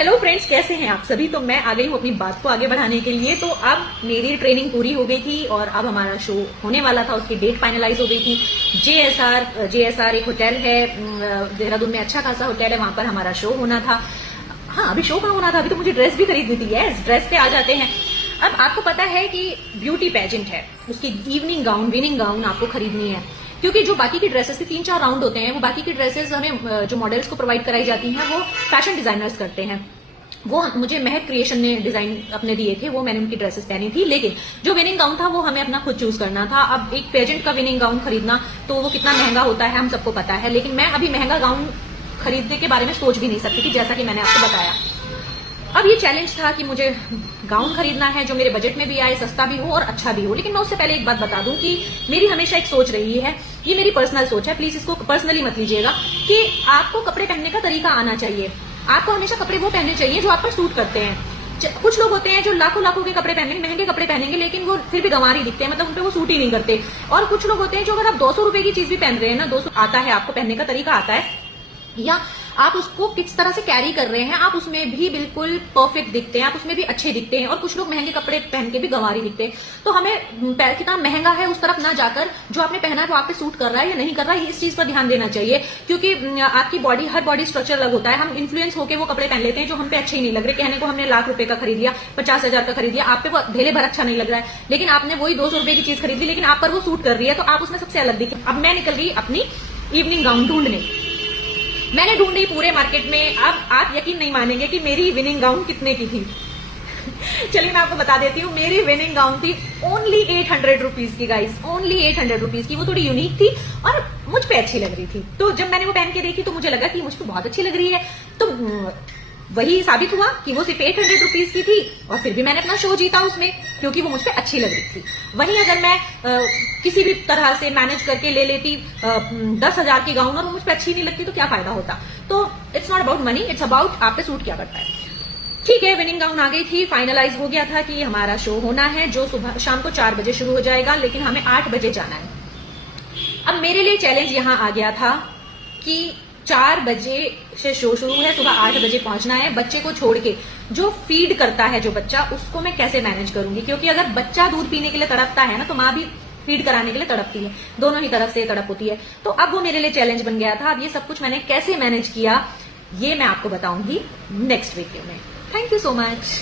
Hello friends, कैसे हैं आप सभी। तो मैं आ गई हूँ अपनी बात को आगे बढ़ाने के लिए। तो अब मेरी ट्रेनिंग पूरी हो गई थी और अब हमारा शो होने वाला था, उसकी डेट फाइनलाइज हो गई थी। जेएसआर एक होटल है देहरादून में, अच्छा खासा होटल है, वहां पर हमारा शो होना था। हाँ, अभी शो कहाँ होना था, अभी तो मुझे ड्रेस भी खरीदनी थी। यस, ड्रेस पे आ जाते हैं। अब आपको पता है कि ब्यूटी पेजेंट है, उसकी इवनिंग गाउन, विनिंग गाउन आपको खरीदनी है, क्योंकि जो बाकी की ड्रेसेस के 3-4 राउंड होते हैं, वो बाकी की ड्रेसेस हमें जो मॉडल्स को प्रोवाइड कराई जाती हैं वो फैशन डिजाइनर्स करते हैं। वो मुझे महक क्रिएशन ने डिजाइन अपने दिए थे, वो मैंने उनकी ड्रेसेस पहनी थी। लेकिन जो विनिंग गाउन था वो हमें अपना खुद चूज करना था। अब एक पेजेंट का विनिंग गाउन खरीदना तो वो कितना महंगा होता है हम सबको पता है, लेकिन मैं अभी महंगा गाउन खरीदने के बारे में सोच भी नहीं सकती थी, जैसा कि मैंने आपको बताया। अब ये चैलेंज था कि मुझे गाउन खरीदना है जो मेरे बजट में भी आए, सस्ता भी हो और अच्छा भी हो। लेकिन मैं उससे पहले एक बात बता दूं कि मेरी हमेशा एक सोच रही है, ये मेरी पर्सनल सोच है, प्लीज इसको पर्सनली मत लीजिएगा, कि आपको कपड़े पहनने का तरीका आना चाहिए। आपको हमेशा कपड़े वो पहनने चाहिए जो आप पर सूट करते हैं। कुछ लोग होते हैं जो लाखों लाखों के कपड़े पहनेंगे, महंगे कपड़े पहनेंगे, लेकिन वो फिर भी गंवार ही दिखते हैं, मतलब उनपे वो सूट ही नहीं करते। और कुछ लोग होते हैं जो अगर आप 200 रुपए की चीज भी पहन रहे हैं ना, 200 आता है आपको, पहनने का तरीका आता है, या आप उसको किस तरह से कैरी कर रहे हैं, आप उसमें भी बिल्कुल परफेक्ट दिखते हैं, आप उसमें भी अच्छे दिखते हैं। और कुछ लोग महंगे कपड़े पहन के भी गंवारी दिखते हैं। तो हमें कितना महंगा है उस तरफ ना जाकर जो आपने पहना है वो आप पे सूट कर रहा है या नहीं कर रहा है, इस चीज पर ध्यान देना चाहिए। क्योंकि आपकी बॉडी, हर बॉडी स्ट्रक्चर अलग होता है। हम इन्फ्लुएंस होकर वो कपड़े पहन लेते हैं जो हम पे अच्छे ही नहीं लग रहे। कहने को हमने लाख रुपए का खरीद लिया, 50,000 का खरीद लिया, आप पे वो ढेले भर अच्छा नहीं लग रहा है, लेकिन आपने वही 200 रुपए की चीज खरीद ली, लेकिन आप पर वो सूट कर रही है, तो आप उसमें सबसे अलग दिखे। अब मैं निकल गई अपनी इवनिंग गाउन ढूंढने। मैंने ढूंढी पूरे मार्केट में। अब आप यकीन नहीं मानेंगे कि मेरी विनिंग गाउन कितने की थी। चलिए मैं आपको बता देती हूँ, मेरी विनिंग गाउन थी ओनली 800 रुपीज की गाइस, ओनली 800 रुपीज की। वो थोड़ी यूनिक थी और मुझ पे अच्छी लग रही थी। तो जब मैंने वो पहन के देखी तो मुझे लगा कि मुझ पे बहुत अच्छी लग रही है। तो वही साबित हुआ कि वो सिर्फ 800 रुपीज की थी और फिर भी मैंने अपना शो जीता उसमें, क्योंकि वो मुझ पे अच्छी लग रही थी। वहीं अगर मैं किसी भी तरह से मैनेज करके ले लेती 10,000 की गाउन और वो मुझ पे अच्छी नहीं लगती तो क्या फायदा होता। तो it's not about money, it's about आप पे सूट क्या करता है। ठीक है, विनिंग गाउन आ गई थी, फाइनलाइज हो गया था कि हमारा शो होना है, जो सुबह शाम को 4 बजे शुरू हो जाएगा, लेकिन हमें 8 बजे जाना है। अब मेरे लिए चैलेंज यहां आ गया था कि 4 बजे से शो शुरू है, सुबह 8 बजे पहुंचना है। बच्चे को छोड़ के जो फीड करता है जो बच्चा, उसको मैं कैसे मैनेज करूंगी, क्योंकि अगर बच्चा दूध पीने के लिए तड़पता है ना, तो माँ भी फीड कराने के लिए तड़पती है, दोनों ही तरफ से तड़प होती है। तो अब वो मेरे लिए चैलेंज बन गया था। अब ये सब कुछ मैंने कैसे मैनेज किया ये मैं आपको बताऊंगी नेक्स्ट वीडियो में। Thank you so much.